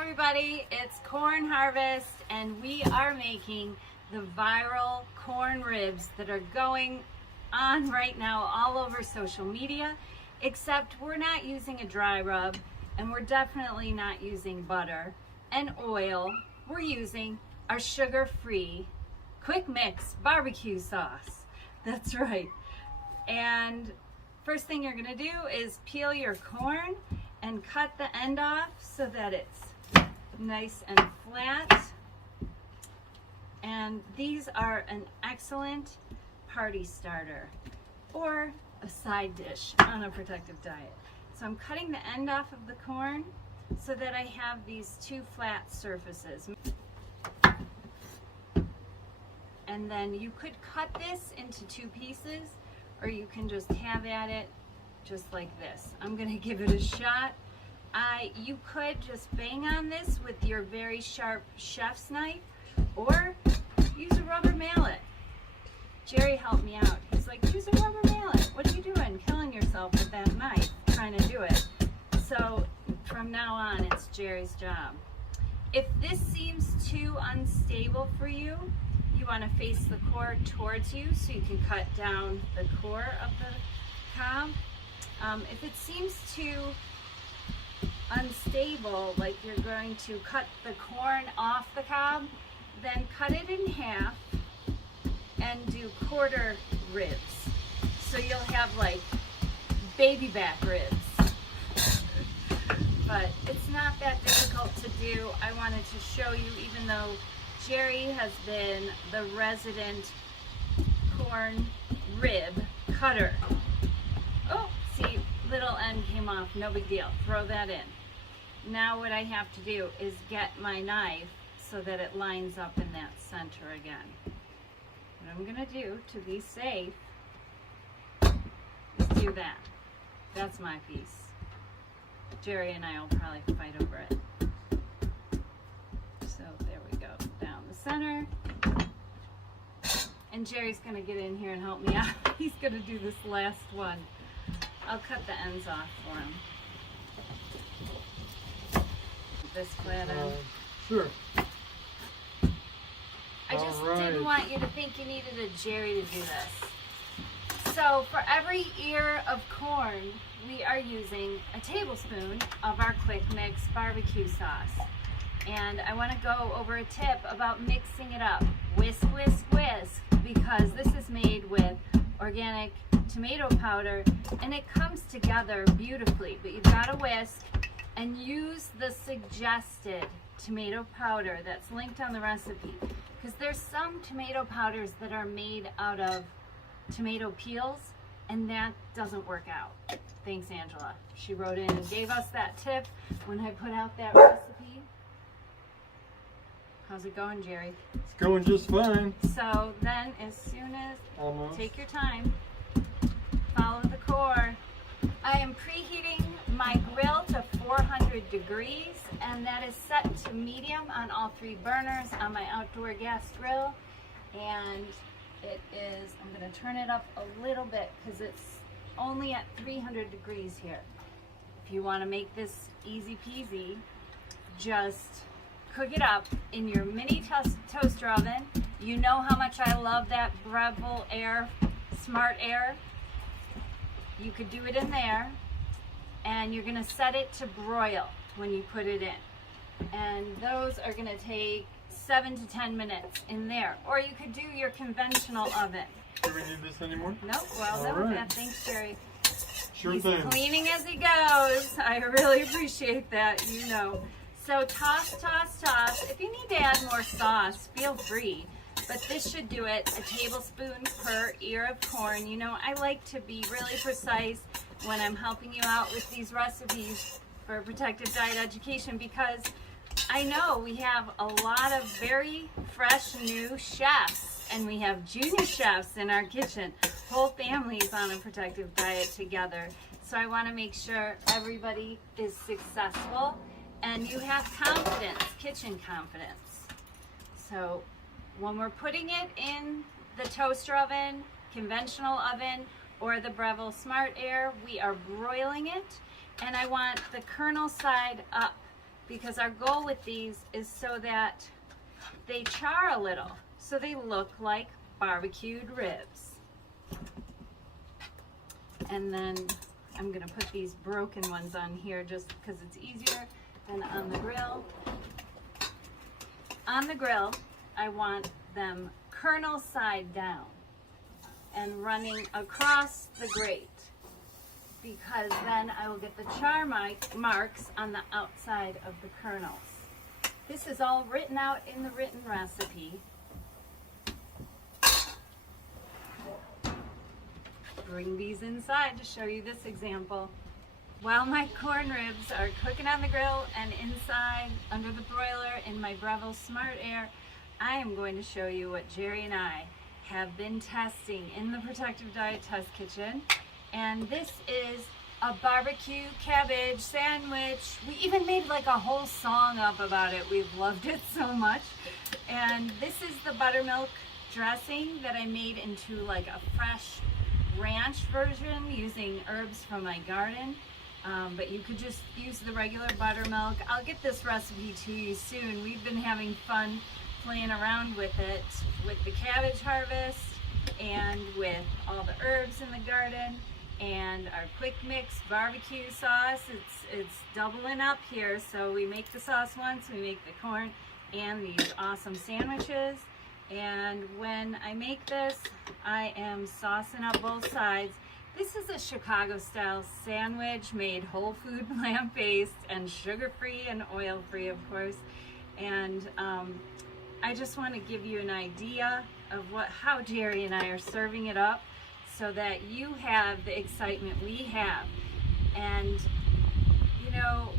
everybody, it's Corn Harvest and we are making the viral corn ribs that are going on right now all over social media, except we're not using a dry rub and we're definitely not using butter and oil. We're using our sugar-free quick mix barbecue sauce. That's right. And first thing you're gonna do is peel your corn and cut the end off so that it's nice and flat. And these are an excellent party starter or a side dish on a protective diet. So I'm cutting the end off of the corn so that I have these two flat surfaces. And then you could cut this into two pieces, or you can just have at it just like this. I'm gonna give it a shot. You could just bang on this with your very sharp chef's knife, or use a rubber mallet. Jerry helped me out. He's like, use a rubber mallet. What are you doing? Killing yourself with that knife, trying to do it. So from now on, it's Jerry's job. If this seems too unstable for you, you want to face the core towards you so you can cut down the core of the cob. If it seems too unstable, like you're going to cut the corn off the cob, then cut it in half and do quarter ribs. So you'll have like baby back ribs. But it's not that difficult to do. I wanted to show you, even though Jerry has been the resident corn rib cutter. Oh, see, little end came off, no big deal. Throw that in. Now what I have to do is get my knife so that it lines up in that center again. What I'm gonna do to be safe is do that. That's my piece. Jerry and I will probably fight over it. So there we go, down the center. And Jerry's gonna get in here and help me out. He's gonna do this last one. I'll cut the ends off for him. This flat end. Sure. I just didn't want you to think you needed a Jerry to do this. So for every ear of corn, we are using a tablespoon of our quick mix barbecue sauce. And I want to go over a tip about mixing it up. Whisk, whisk, whisk, because this is made with organic tomato powder and it comes together beautifully, but you've got to whisk and use the suggested tomato powder that's linked on the recipe, because there's some tomato powders that are made out of tomato peels and that doesn't work out. Thanks, Angela. She wrote in and gave us that tip when I put out that recipe. How's it going, Jerry? It's going just fine. So then as soon as, Almost. Take your time, follow the core. I am preheating my grill to 400 degrees and that is set to medium on all three burners on my outdoor gas grill. And it is, I'm going to turn it up a little bit because it's only at 300 degrees here. If you want to make this easy peasy, just cook it up in your mini toaster oven. You know how much I love that Breville Air, Smart Air. You could do it in there, and you're gonna set it to broil when you put it in. And those are gonna take 7 to 10 minutes in there. Or you could do your conventional oven. Do we need this anymore? Nope, well done with that. Thanks, Jerry. Sure He's thing. cleaning as he goes. I really appreciate that, you know. So toss, toss, toss. If you need to add more sauce, feel free. But this should do it, a tablespoon per ear of corn. You know, I like to be really precise when I'm helping you out with these recipes for protective diet education, because I know we have a lot of very fresh new chefs and we have junior chefs in our kitchen. Whole families on a protective diet together. So I want to make sure everybody is successful and you have confidence, kitchen confidence. So when we're putting it in the toaster oven, conventional oven, or the Breville Smart Air, we are broiling it, and I want the kernel side up because our goal with these is so that they char a little, so they look like barbecued ribs. And then I'm gonna put these broken ones on here just because it's easier than on the grill. On the grill, I want them kernel side down and running across the grate, because then I will get the char marks on the outside of the kernels. This is all written out in the written recipe. Bring these inside to show you this example. While my corn ribs are cooking on the grill and inside under the broiler in my Breville Smart Air, I am going to show you what Jerry and I have been testing in the Protective Diet Test Kitchen. And this is a barbecue cabbage sandwich. We even made like a whole song up about it. We've loved it so much. And this is the buttermilk dressing that I made into like a fresh ranch version using herbs from my garden. But you could just use the regular buttermilk. I'll get this recipe to you soon. We've been having fun playing around with it, with the cabbage harvest and with all the herbs in the garden, and our quick mix barbecue sauce. It's doubling up here. So we make the sauce once, we make the corn and these awesome sandwiches. And when I make this, I am saucing up both sides. This is a Chicago style sandwich made whole food, plant-based, and sugar-free and oil-free, of course. And I just want to give you an idea of how Jerry and I are serving it up so that you have the excitement we have. And you know,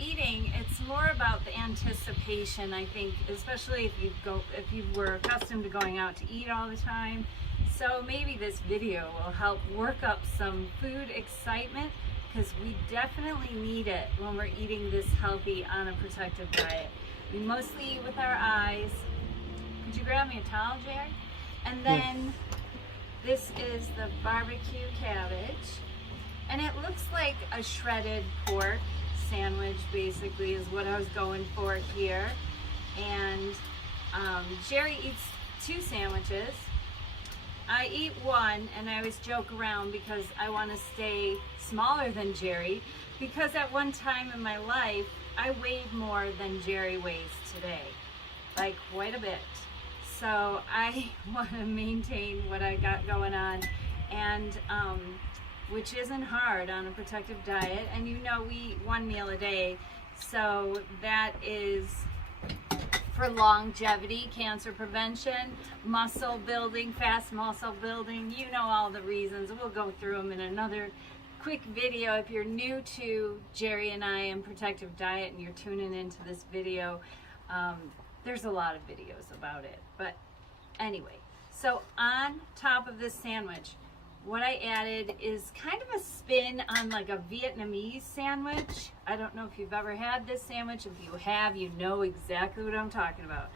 eating, it's more about the anticipation, I think, especially if you were accustomed to going out to eat all the time. So maybe this video will help work up some food excitement, because we definitely need it when we're eating this healthy on a protective diet. We mostly eat with our eyes. Could you grab me a towel, Jerry? And then this is the barbecue cabbage. And it looks like a shredded pork sandwich, basically, is what I was going for here. And Jerry eats 2 sandwiches. I eat one, and I always joke around because I want to stay smaller than Jerry, because at one time in my life, I weighed more than Jerry weighs today, like quite a bit. So I want to maintain what I got going on, and which isn't hard on a protective diet. And you know, we eat 1 meal a day, so that is for longevity, cancer prevention, muscle building, fast muscle building. You know all the reasons. We'll go through them in another quick video. If you're new to Jerry and I and protective diet and you're tuning into this video, there's a lot of videos about it. But anyway, so on top of this sandwich, what I added is kind of a spin on like a Vietnamese sandwich. I don't know if you've ever had this sandwich. If you have, you know exactly what I'm talking about.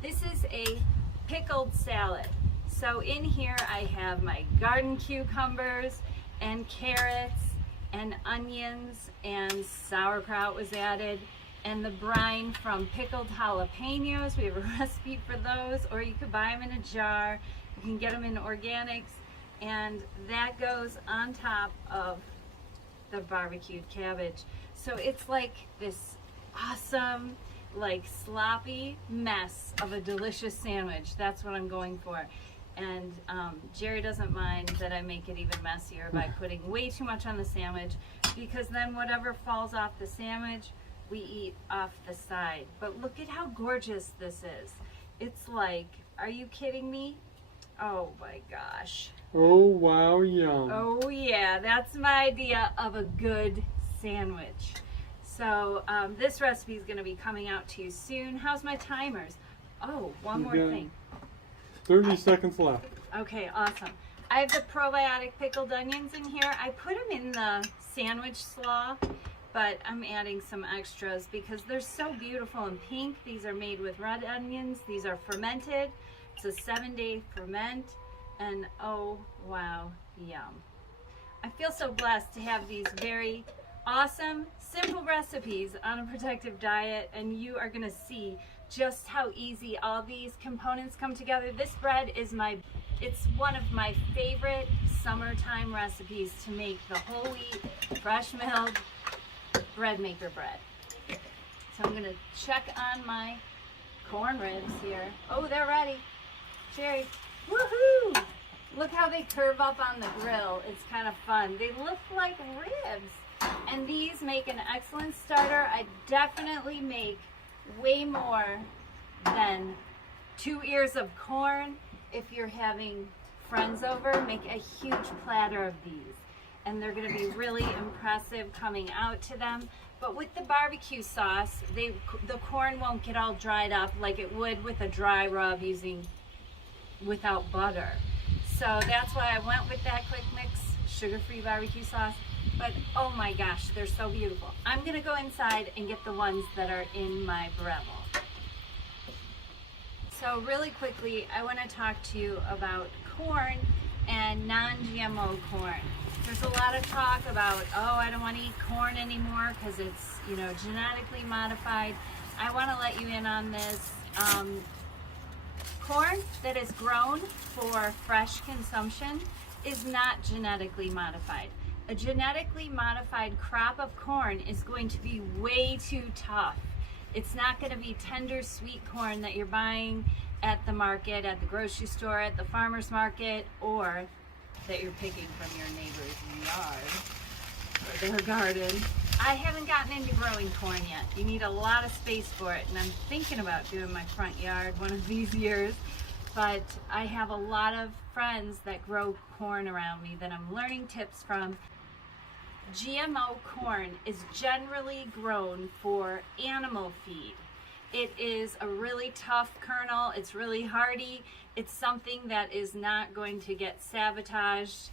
This is a pickled salad. So in here I have my garden cucumbers and carrots and onions, and sauerkraut was added, and the brine from pickled jalapenos. We have a recipe for those, or you could buy them in a jar. You can get them in organics. And that goes on top of the barbecued cabbage. So it's like this awesome, like sloppy mess of a delicious sandwich. That's what I'm going for. And Jerry doesn't mind that I make it even messier by putting way too much on the sandwich, because then whatever falls off the sandwich, we eat off the side. But look at how gorgeous this is. It's like, are you kidding me? Oh my gosh. Oh, wow, yum. Oh yeah, that's my idea of a good sandwich. So this recipe is going to be coming out to you soon. How's my timers? Oh, one more thing. 30 seconds left. Okay, awesome. I have the probiotic pickled onions in here. I put them in the sandwich slaw, but I'm adding some extras because they're so beautiful and pink. These are made with red onions. These are fermented. It's a 7-day ferment, and oh wow, yum. I feel so blessed to have these very awesome, simple recipes on a protective diet, and you are gonna see just how easy all these components come together. This bread is it's one of my favorite summertime recipes to make, the whole wheat, fresh milled bread maker bread. So I'm gonna check on my corn ribs here. Oh, they're ready. Jerry, woohoo! Look how they curve up on the grill. It's kind of fun. They look like ribs. And these make an excellent starter. I definitely make way more than 2 ears of corn. If you're having friends over, make a huge platter of these. And they're gonna be really impressive coming out to them. But with the barbecue sauce, the corn won't get all dried up like it would with a dry rub without butter. So that's why I went with that quick mix sugar-free barbecue sauce. But oh my gosh, they're so beautiful. I'm gonna go inside and get the ones that are in my Breville. So really quickly, I wanna talk to you about corn and non-GMO corn. There's a lot of talk about, oh, I don't wanna eat corn anymore because it's, genetically modified. I wanna let you in on this. Corn that is grown for fresh consumption is not genetically modified. A genetically modified crop of corn is going to be way too tough. It's not going to be tender, sweet corn that you're buying at the market, at the grocery store, at the farmer's market, or that you're picking from your neighbor's yard or their garden. I haven't gotten into growing corn yet. You need a lot of space for it, and I'm thinking about doing my front yard one of these years. But I have a lot of friends that grow corn around me that I'm learning tips from. GMO corn is generally grown for animal feed. It is a really tough kernel. It's really hardy. It's something that is not going to get sabotaged.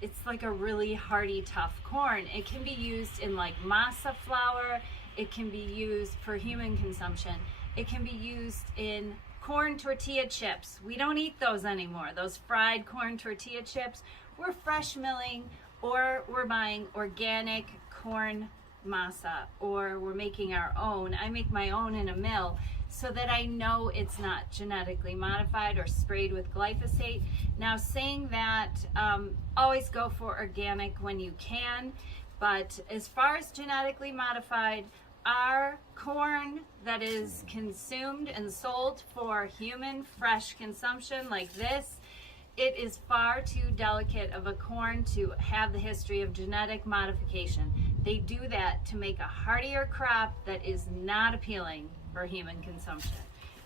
It's like a really hardy, tough corn. It can be used in like masa flour. It can be used for human consumption. It can be used in corn tortilla chips. We don't eat those anymore. Those fried corn tortilla chips. We're fresh milling, or we're buying organic corn masa, or we're making our own. I make my own in a mill so that I know it's not genetically modified or sprayed with glyphosate. Now, saying that, always go for organic when you can, but as far as genetically modified, our corn that is consumed and sold for human fresh consumption like this, it is far too delicate of a corn to have the history of genetic modification. They do that to make a hardier crop that is not appealing for human consumption.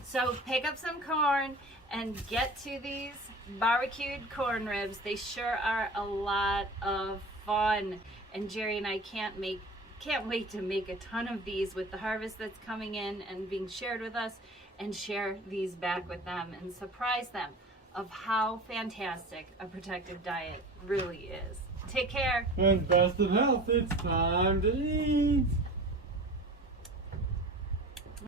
So pick up some corn and get to these barbecued corn ribs. They sure are a lot of fun. And Jerry and I can't wait to make a ton of these with the harvest that's coming in and being shared with us, and share these back with them and surprise them of how fantastic a protective diet really is. Take care. And best of health, it's time to eat.